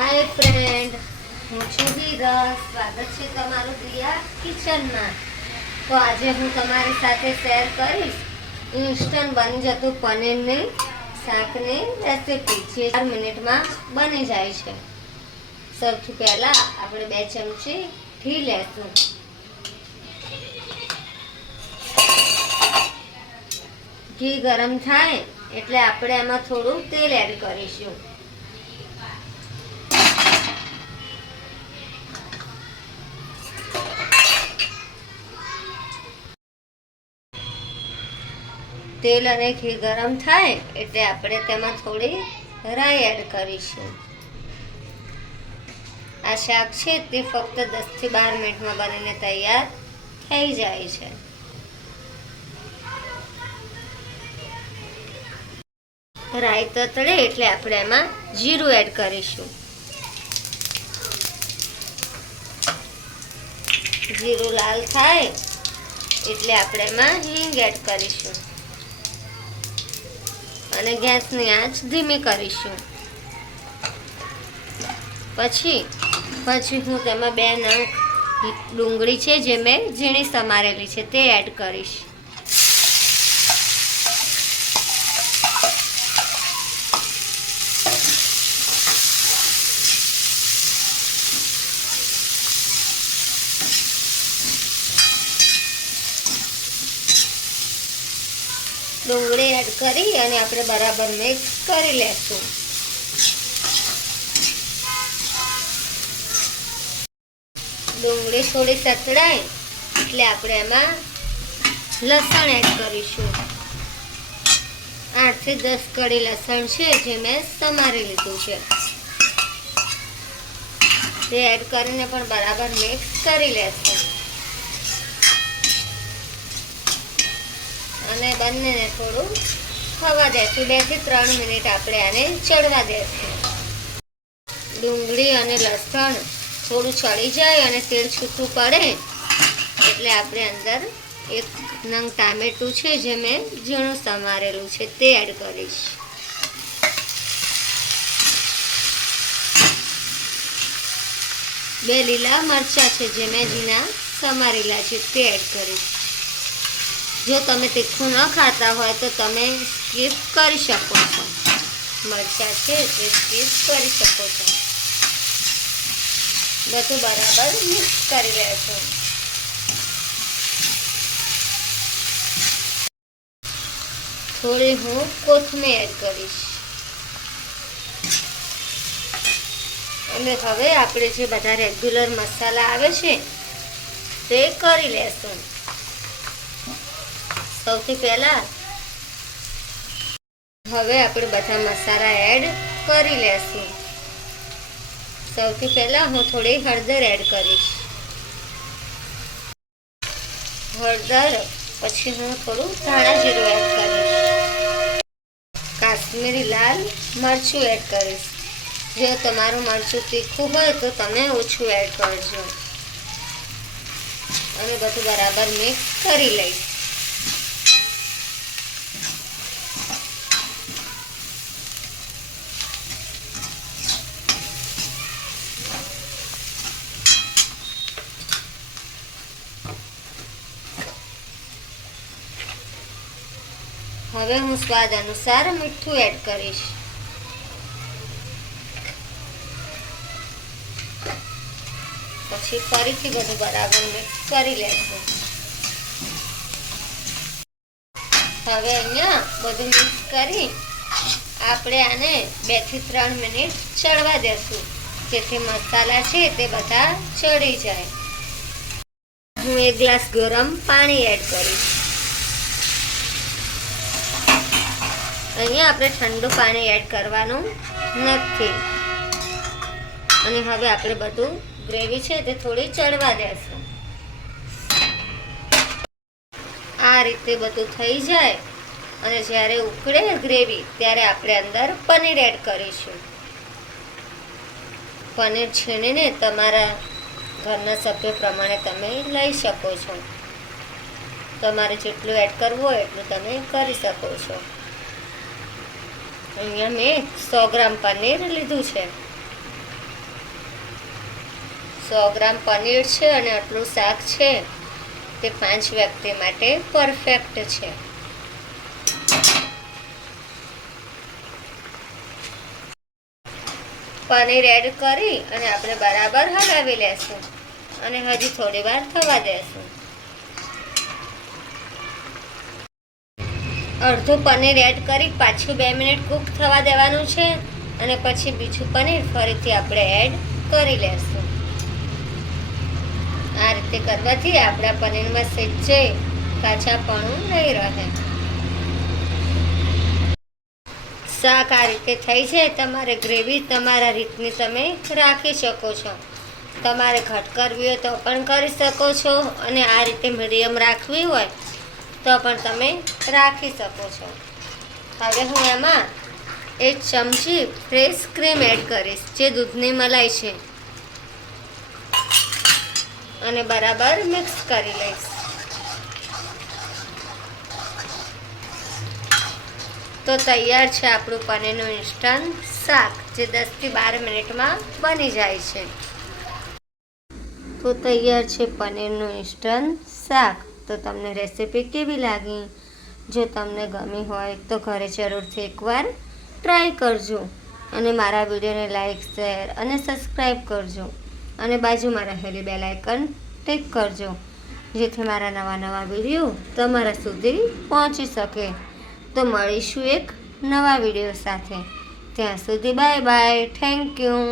હાય friend, હું છું હીરા. સ્વાગત છે તમારું દિયા કિચનમાં. તો આજે હું તમારી સાથે શેર કરીશ ઇન્સ્ટન્ટ બની જતું પનીરની શાકની રેસીપી, જે 4 મિનિટમાં બની જાય છે. સૌથી પહેલા આપણે 2 ચમચી ઘી લેશું. ઘી ગરમ થાય એટલે આપણે એમાં થોડું તેલ એડ કરીશું. તેલ અને ઘી ગરમ થાય એટલે આપણે તેમાં થોડી રાઈ એડ કરીશું. આ શાક છે તે ફક્ત 10 થી 12 મિનિટમાં બનીને તૈયાર થઈ જાય છે. રાઈ તતડે એટલે આપણે એમાં જીરું એડ કરીશું. જીરું લાલ થાય એટલે આપણે એમાં હિંગ એડ કરીશું અને ગેસની આંચ ધીમી કરીશું. પછી હું તેમાં 2 નંગ ડુંગળી છે જે મેં ઝીણી સમારેલી છે તે એડ કરીશ. ડુંગળી એડ કરી અને આપણે બરાબર મિક્સ કરી લેશું. ડુંગળી થોડી સતળાય એટલે આપણે એમાં લસણ એડ કરીશું. 8 થી 10 કળી લસણ છે જે મેં સમારી લીધું છે. તે એડ કરીને પણ બરાબર મિક્સ કરી લેશું અને બંનેને થોડું થવા દેશું. 2 થી 3 મિનિટ આપણે આને ચડવા દેશું. ડુંગળી અને લસણ થોડું ચડી જાય અને તેલ છૂટું પડે એટલે આપણે અંદર 1 નંગ ટામેટું છે જે મેં ઝીણું સમારેલું છે તે એડ કરીશ. બે લીલા મરચાં છે જે મેં ઝીણા સમારેલા છે તે એડ કરીશ. જો તમે તીખું ન ખાતા હોય તો તમે સ્કીપ કરી શકો છો. મરચાં છે તે સ્કીપ કરી શકો છો. બધું બરાબર મિક્સ કરી લેશું. થોડી હું કોથમીર એડ કરીશ અને હવે આપણે જે બધા રેગ્યુલર મસાલા આવે છે તે કરી લેશું. સૌથી પહેલા હવે આપણે બધા મસાલા એડ કરી લેશું. સૌથી પહેલા હું થોડી હળદર એડ કરીશ. હળદર પછી હું થોડું ધાણા જીરું એડ કરીશ. કાશ્મીરી લાલ મરચું એડ કરીશ. જો તમારું મરચું તીખું હોય તો તમે ઓછું એડ કરજો અને બધું બરાબર મિક્સ કરી લઈશ. હવે હું સ્વાદ અનુસાર મીઠું એડ કરીશ. પછી ફરીથી બધું બરાબર મિક્સ કરી લેશું. હવે અહીંયા બધું મિક્સ કરી આપણે આને 2 થી 3 મિનિટ ચડવા દેશું જેથી મસાલા છે તે બધા ચડી જાય. હું 1 ગ્લાસ ગરમ પાણી એડ કરીશ. અહીંયા આપણે ઠંડુ પાણી એડ કરવાનું નથી. અને હવે આપણે બધું ગ્રેવી છે તે થોડી ચડવા દેશું. આ રીતે બધું થઈ જાય અને જ્યારે ઉકળે ગ્રેવી ત્યારે આપણે અંદર પનીર એડ કરીશું. પનીર છીણીને તમારા ઘરના સભ્યો પ્રમાણે તમે લઈ શકો છો. તમારે જેટલું એડ કરવું હોય એટલું તમે કરી શકો છો. અહીંયા મેં 100 ગ્રામ પનીર લીધું છે. 100 ગ્રામ પનીર છે અને આટલું શાક છે તે 5 વ્યક્તિ માટે પરફેક્ટ છે. પનીર એડ કરી અને આપણે બરાબર હલાવી લેશું અને હજી થોડી વાર થવા દેશું. અડધું પનીર એડ કરી પાછું 2 મિનિટ કૂક થવા દેવાનું છે અને પછી બીજું પનીર ફરીથી આપણે એડ કરી લેશું. આ રીતે કરવાથી આપણા પનીરમાં સહેજે કાચાપણું નહીં રહે. શાક આ રીતે થઈ જાય. તમારે ગ્રેવી તમારા રીતની તમે રાખી શકો છો. તમારે ઘટ કરવી હોય તો પણ કરી શકો છો અને આ રીતે મીડિયમ રાખવી હોય તો પણ તમે રાખી શકો છો. હવે હું એમાં 1 ચમચી ફ્રેશ ક્રીમ એડ કરીશ, જે દૂધની મલાઈ છે, અને બરાબર મિક્સ કરી લઈશ. તો તૈયાર છે આપણું પનીરનું ઇન્સ્ટન્ટ શાક, જે 10 થી 12 મિનિટમાં બની જાય છે. તો તૈયાર છે પનીરનું ઇન્સ્ટન્ટ શાક. તો તમને રેસીપી કેવી લાગી? જો તમને ગમી હોય તો ઘરે જરૂરથી એકવાર ટ્રાય કરજો અને મારા વિડીયોને લાઈક, શેર અને સબસ્ક્રાઈબ કરજો અને બાજુમાં રહેલી બેલ આઇકન ટિક કરજો, જેથી મારા નવા વિડીયો તમારા સુધી પહોંચી શકે. તો મળીશું એક નવા વિડીયો સાથે. ત્યાં સુધી બાય બાય. Thank you.